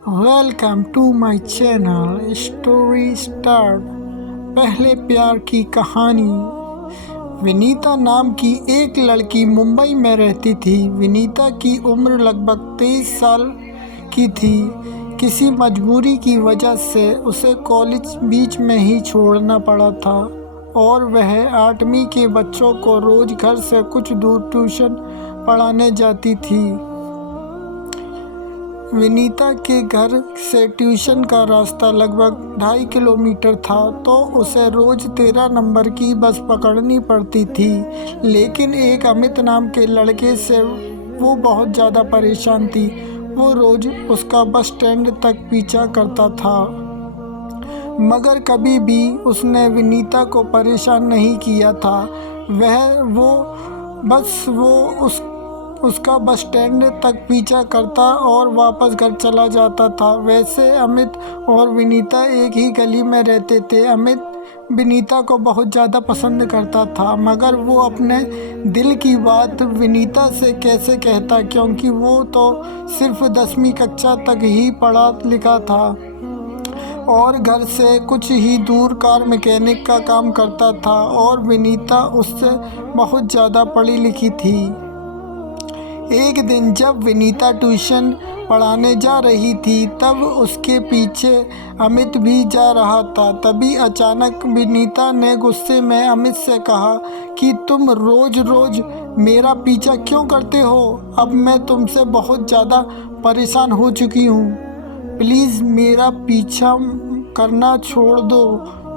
Welcome to my channel story start. पहले प्यार की कहानी। विनीता नाम की एक लड़की मुंबई में रहती थी। विनीता की उम्र लगभग 23 साल की थी। किसी मजबूरी की वजह से उसे कॉलेज बीच में ही छोड़ना पड़ा था और वह 8वीं के बच्चों को रोज़ घर से कुछ दूर ट्यूशन पढ़ाने जाती थी। विनीता के घर से ट्यूशन का रास्ता लगभग 2.5 किलोमीटर था, तो उसे रोज़ 13 नंबर की बस पकड़नी पड़ती थी। लेकिन एक अमित नाम के लड़के से वो बहुत ज़्यादा परेशान थी। वो रोज़ उसका बस स्टैंड तक पीछा करता था, मगर कभी भी उसने विनीता को परेशान नहीं किया था। वो उसका बस स्टैंड तक पीछा करता और वापस घर चला जाता था। वैसे अमित और विनीता एक ही गली में रहते थे। अमित विनीता को बहुत ज़्यादा पसंद करता था, मगर वो अपने दिल की बात विनीता से कैसे कहता, क्योंकि वो तो सिर्फ 10वीं कक्षा तक ही पढ़ा लिखा था और घर से कुछ ही दूर कार मैकेनिक का काम करता था, और विनीता उससे बहुत ज़्यादा पढ़ी लिखी थी। एक दिन जब विनीता ट्यूशन पढ़ाने जा रही थी, तब उसके पीछे अमित भी जा रहा था। तभी अचानक विनीता ने गुस्से में अमित से कहा कि तुम रोज़ रोज़ मेरा पीछा क्यों करते हो? अब मैं तुमसे बहुत ज़्यादा परेशान हो चुकी हूँ। प्लीज़ मेरा पीछा करना छोड़ दो।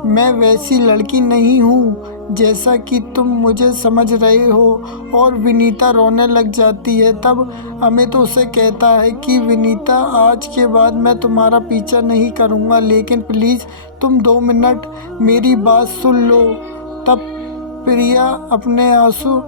मैं वैसी लड़की नहीं हूँ जैसा कि तुम मुझे समझ रहे हो। और विनीता रोने लग जाती है। तब अमित उसे कहता है कि विनीता, आज के बाद मैं तुम्हारा पीछा नहीं करूँगा, लेकिन प्लीज़ तुम 2 मिनट मेरी बात सुन लो। तब प्रिया अपने आंसू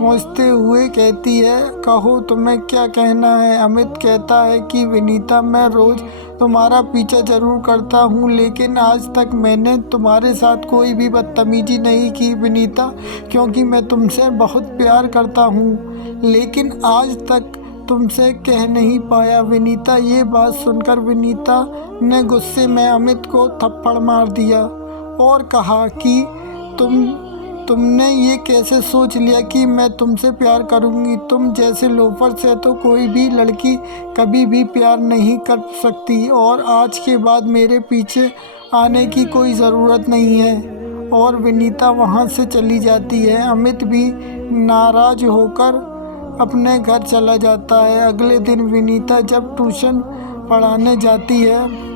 पहुँचते हुए कहती है, कहो तुम्हें क्या कहना है? अमित कहता है कि विनीता, मैं रोज़ तुम्हारा पीछा ज़रूर करता हूँ, लेकिन आज तक मैंने तुम्हारे साथ कोई भी बदतमीजी नहीं की विनीता, क्योंकि मैं तुमसे बहुत प्यार करता हूँ, लेकिन आज तक तुमसे कह नहीं पाया। विनीता ये बात सुनकर विनीता ने गुस्से में अमित को थप्पड़ मार दिया और कहा कि तुमने ये कैसे सोच लिया कि मैं तुमसे प्यार करूँगी? तुम जैसे लोफर से तो कोई भी लड़की कभी भी प्यार नहीं कर सकती, और आज के बाद मेरे पीछे आने की कोई ज़रूरत नहीं है। और विनीता वहाँ से चली जाती है। अमित भी नाराज़ होकर अपने घर चला जाता है। अगले दिन विनीता जब ट्यूशन पढ़ाने जाती है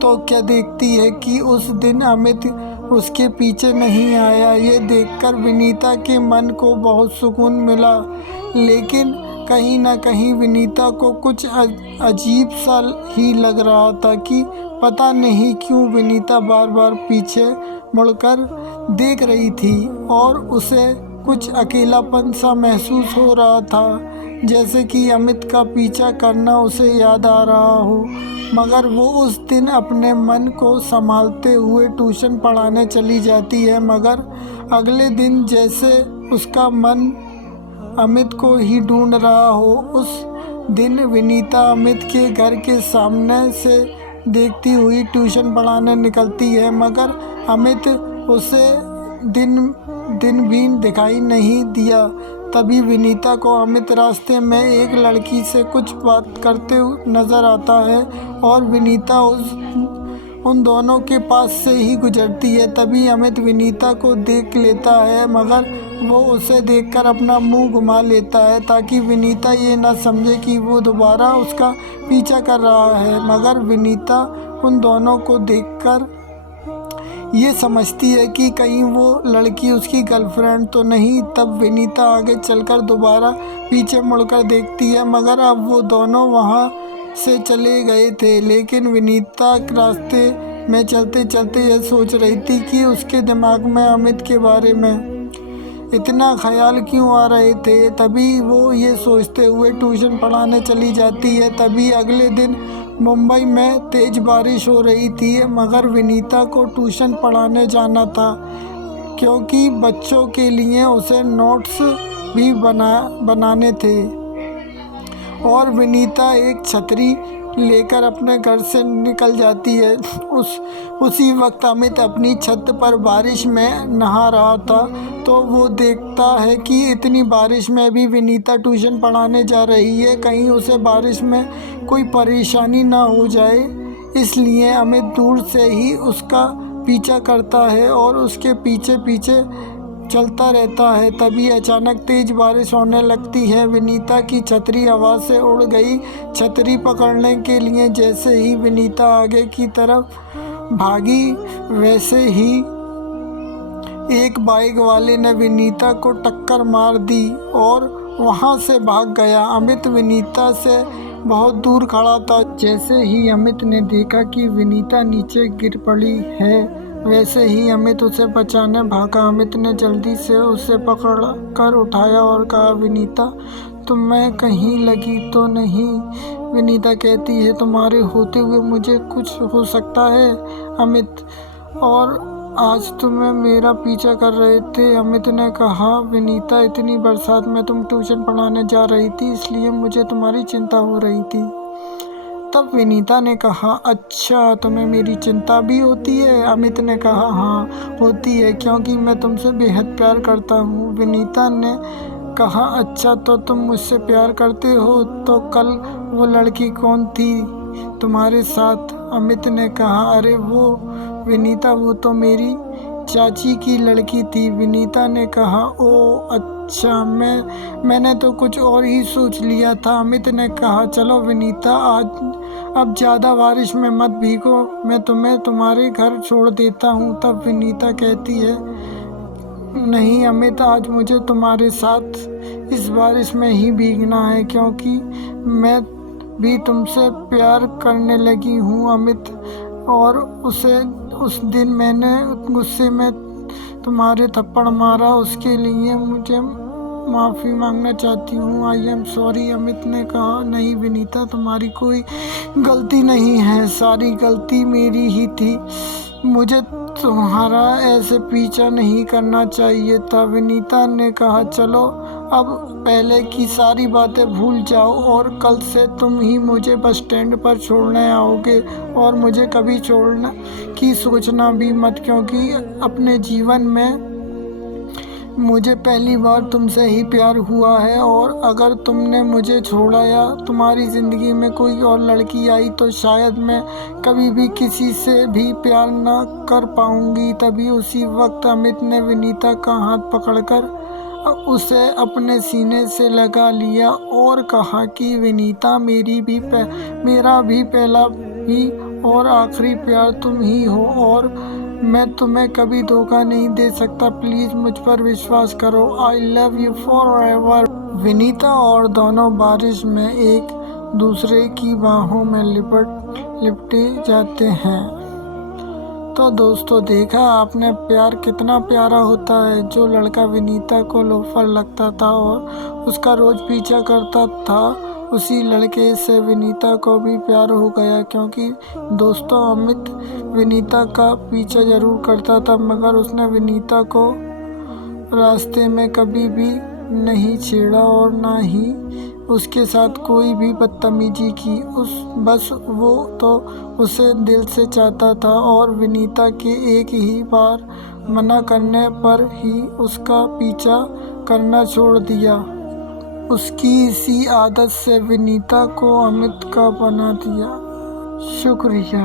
तो क्या देखती है कि उस दिन अमित उसके पीछे नहीं आया। ये देखकर विनीता के मन को बहुत सुकून मिला, लेकिन कहीं ना कहीं विनीता को कुछ अजीब सा ही लग रहा था कि पता नहीं क्यों विनीता बार बार पीछे मुड़कर देख रही थी और उसे कुछ अकेलापन सा महसूस हो रहा था, जैसे कि अमित का पीछा करना उसे याद आ रहा हो। मगर वो उस दिन अपने मन को संभालते हुए ट्यूशन पढ़ाने चली जाती है। मगर अगले दिन जैसे उसका मन अमित को ही ढूंढ रहा हो। उस दिन विनीता अमित के घर के सामने से देखती हुई ट्यूशन पढ़ाने निकलती है, मगर अमित उसे दिन भी दिखाई नहीं दिया। तभी विनीता को अमित रास्ते में एक लड़की से कुछ बात करते नज़र आता है और विनीता उन दोनों के पास से ही गुजरती है। तभी अमित विनीता को देख लेता है, मगर वो उसे देखकर अपना मुंह घुमा लेता है ताकि विनीता ये ना समझे कि वो दोबारा उसका पीछा कर रहा है। मगर विनीता उन दोनों को देखकर ये समझती है कि कहीं वो लड़की उसकी गर्लफ्रेंड तो नहीं। तब विनीता आगे चलकर दोबारा पीछे मुड़कर देखती है, मगर अब वो दोनों वहाँ से चले गए थे। लेकिन विनीता रास्ते में चलते चलते यह सोच रही थी कि उसके दिमाग में अमित के बारे में इतना ख्याल क्यों आ रहे थे। तभी वो ये सोचते हुए ट्यूशन पढ़ाने चली जाती है। तभी अगले दिन मुंबई में तेज़ बारिश हो रही थी, मगर विनीता को ट्यूशन पढ़ाने जाना था, क्योंकि बच्चों के लिए उसे नोट्स भी बनाने थे। और विनीता एक छतरी लेकर अपने घर से निकल जाती है। उसी वक्त अमित अपनी छत पर बारिश में नहा रहा था, तो वो देखता है कि इतनी बारिश में भी विनीता ट्यूशन पढ़ाने जा रही है, कहीं उसे बारिश में कोई परेशानी ना हो जाए। इसलिए अमित दूर से ही उसका पीछा करता है और उसके पीछे पीछे चलता रहता है। तभी अचानक तेज बारिश होने लगती है। विनीता की छतरी हवा से उड़ गई। छतरी पकड़ने के लिए जैसे ही विनीता आगे की तरफ भागी, वैसे ही एक बाइक वाले ने विनीता को टक्कर मार दी और वहां से भाग गया। अमित विनीता से बहुत दूर खड़ा था। जैसे ही अमित ने देखा कि विनीता नीचे गिर पड़ी है, वैसे ही अमित उसे बचाने भागा। अमित ने जल्दी से उसे पकड़ कर उठाया और कहा, विनीता, तुम्हें कहीं लगी तो नहीं? विनीता कहती है, तुम्हारे होते हुए मुझे कुछ हो सकता है अमित, और आज तुम्हें मेरा पीछा कर रहे थे। अमित ने कहा, विनीता, इतनी बरसात में तुम ट्यूशन पढ़ाने जा रही थी, इसलिए मुझे तुम्हारी चिंता हो रही थी। तब विनीता ने कहा, अच्छा, तुम्हें मेरी चिंता भी होती है? अमित ने कहा, हाँ होती है, क्योंकि मैं तुमसे बेहद प्यार करता हूँ। विनीता ने कहा, अच्छा, तो तुम मुझसे प्यार करते हो, तो कल वो लड़की कौन थी तुम्हारे साथ? अमित ने कहा, अरे वो विनीता, वो तो मेरी चाची की लड़की थी। विनीता ने कहा, ओ अच्छा, मैंने तो कुछ और ही सोच लिया था। अमित ने कहा, चलो विनीता, अब ज़्यादा बारिश में मत भीगो, मैं तुम्हें तुम्हारे घर छोड़ देता हूँ। तब विनीता कहती है, नहीं अमित, आज मुझे तुम्हारे साथ इस बारिश में ही भीगना है, क्योंकि मैं भी तुमसे प्यार करने लगी हूँ अमित। और उस दिन मैंने गुस्से में तुम्हारे थप्पड़ मारा, उसके लिए मुझे माफ़ी मांगना चाहती हूँ। I am sorry. अमित ने कहा, नहीं विनीता, तुम्हारी कोई गलती नहीं है, सारी गलती मेरी ही थी। मुझे तुम्हारा ऐसे पीछा नहीं करना चाहिए था। विनीता ने कहा, चलो अब पहले की सारी बातें भूल जाओ और कल से तुम ही मुझे बस स्टैंड पर छोड़ने आओगे, और मुझे कभी छोड़ना की सोचना भी मत, क्योंकि अपने जीवन में मुझे पहली बार तुमसे ही प्यार हुआ है। और अगर तुमने मुझे छोड़ा या तुम्हारी ज़िंदगी में कोई और लड़की आई, तो शायद मैं कभी भी किसी से भी प्यार ना कर पाऊंगी। तभी उसी वक्त अमित ने विनीता का हाथ पकड़कर उसे अपने सीने से लगा लिया और कहा कि विनीता, मेरा भी पहला भी और आखिरी प्यार तुम ही हो, और मैं तुम्हें कभी धोखा नहीं दे सकता। प्लीज़ मुझ पर विश्वास करो। I love you for ever. Vinita और दोनों बारिश में एक दूसरे की बाहों में लिपटे जाते हैं। तो दोस्तों, देखा आपने, प्यार कितना प्यारा होता है। जो लड़का विनीता को लोफर लगता था और उसका रोज़ पीछा करता था, उसी लड़के से विनीता को भी प्यार हो गया। क्योंकि दोस्तों, अमित विनीता का पीछा ज़रूर करता था, मगर उसने विनीता को रास्ते में कभी भी नहीं छेड़ा और ना ही उसके साथ कोई भी बदतमीजी की। बस वो तो उसे दिल से चाहता था, और विनीता के एक ही बार मना करने पर ही उसका पीछा करना छोड़ दिया। उसकी इसी आदत से विनीता को अमित का बना दिया। शुक्रिया।